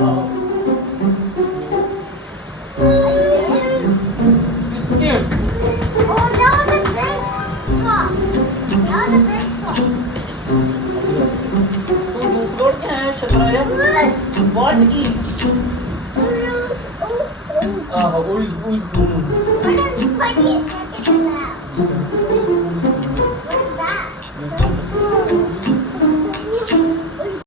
You scared? Oh, that was a big truck. That was a big truck. तू दूसरों क्या है शतराया? What is? Oh, Ah, ui.